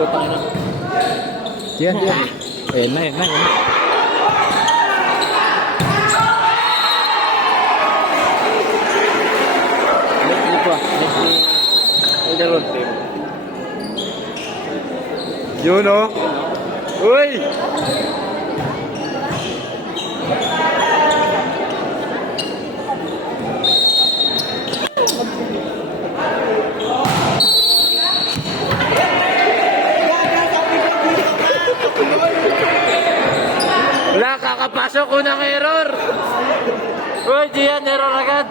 Putang na. Diyan. Ayan na. Yun o. Uy! Wala, kakapasok ko ng error. Uy, Gian, error agad.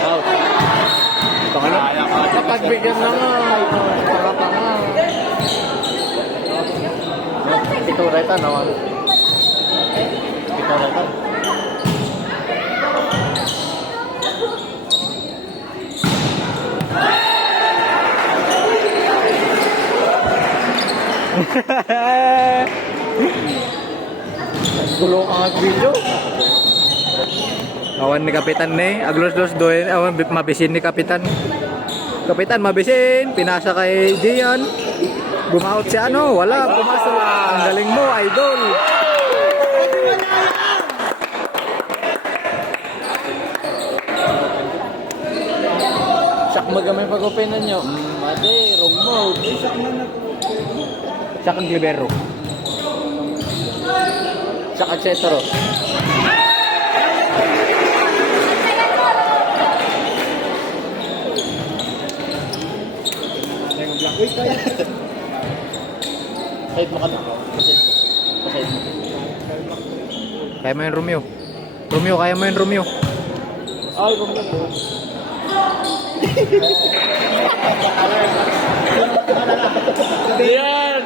Out. Kapag bigyan lang para pa nga. Ito reta naman. Ito reta. Gulo ang video. Awan ni Kapitan ni, aglos-los doon, awan mabisin ni Kapitan. Kapitan mabisin, pinasa kay Gian. Bumaut si ano, wala, pumasok. Ang galing mo, idol. Sak magamay pag-openan nyo. Ate, wrong mode. Sak ang libero. Sak ang setro. Side mo ka na. Paside mo. Kaya mo yun, Romeo. Romeo, kaya mo yun, Romeo. Ay, Romeo. Yan!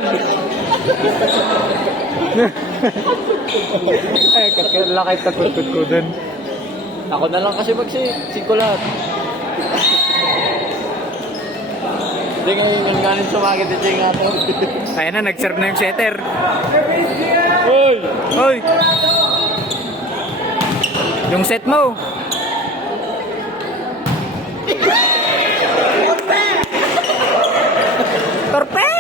Ay, kakilakay takot-kot ko dun. Ako na lang kasi magsikulat. Hindi ngayon ganin sumagit ito yung ato. Ayan na, nag-serve na yung setter. Uy! Hoy! Yung set mo. Torpe!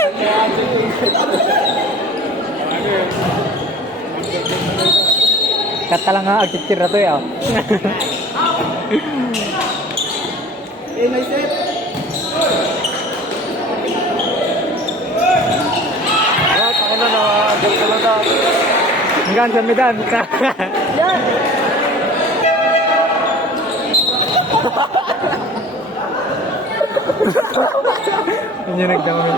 Kata lang nga, agkikir na to ya. Eh, may set! Ano na, ganito lang na. Hanggang sa medan. Yan! Yun yung nagdamami.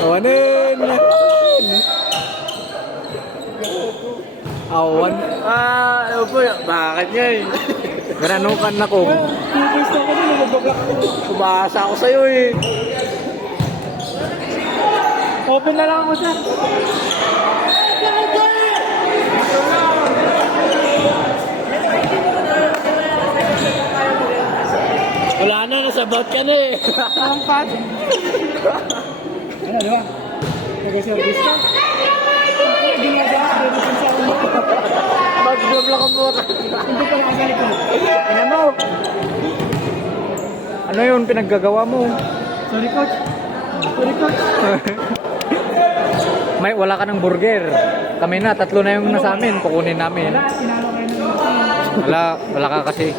Awanin! Awan. Ano po yun? Bakit nga eh? Gananukan na ko. Gusto ko din, nagbablock ko. Umasa ako sa'yo eh. Open na lang ako sir. Wala na, nasabat ka na eh. Ang pad. Ano, di ba? Nag-service ka? Hindi mo ba? Mag-block ang buka. Hindi pa nakagalit mo. Ano mo? Ano yun pinaggagawa mo? Sorry coach. Sorry coach. May wala ka ng burger. Kami na, tatlo na yung nasa amin. Kukunin namin. Wala ka kasi.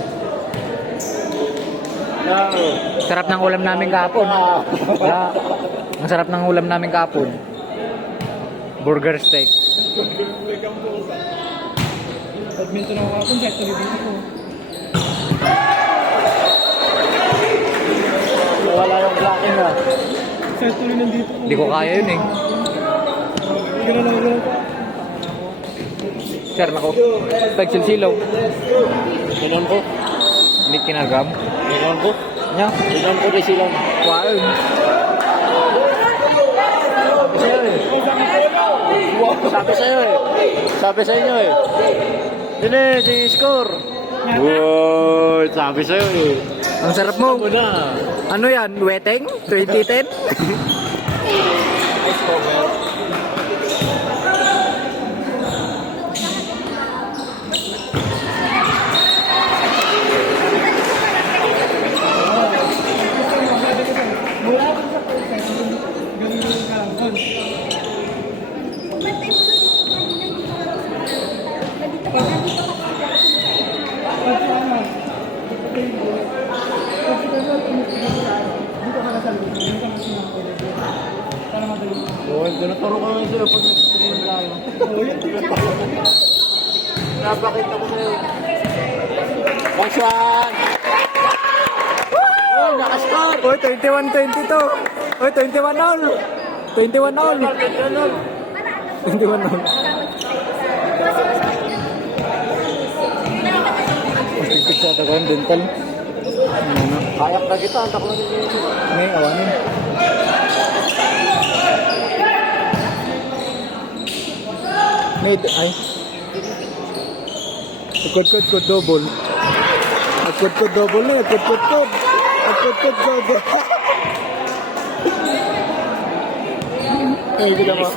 Sarap ng ulam namin kahapon. Wala. Ang sarap ng ulam namin kahapon. Burger steak. Badminton ako kahapon, kaya tuloy din ako. Wala yung blocking na. Kaya tuloy nandito. Hindi ko kaya yun eh. Hindi ka na lang pa. Sir, nako. Pagsilsilaw. Ganon ko. Hindi kinagam. Ganon ko. Nya. Ganon ko rin silang. Wow. Sabi sa'yo eh. Sabi sa inyo eh. Yun eh, di score. Wow, sabi sa'yo eh. Ang sarap mo. Ano na? Ano yan? Weteng? 2010? Ice cover. Oo, tinuturo ko nga sa'yo pag nag-stream tayo. Napakita ko sa'yo. Box one! Oh, nakascore! Oy, 21-22. Oy, 21 all. 21 all. 21 all. Pipig sa tagon, dental. Ano na? Kayak na kita, antak mo rin yun. May awanin. Need, ay. Kod double. Kod double na, kod. Kod double. Ay, kita mo.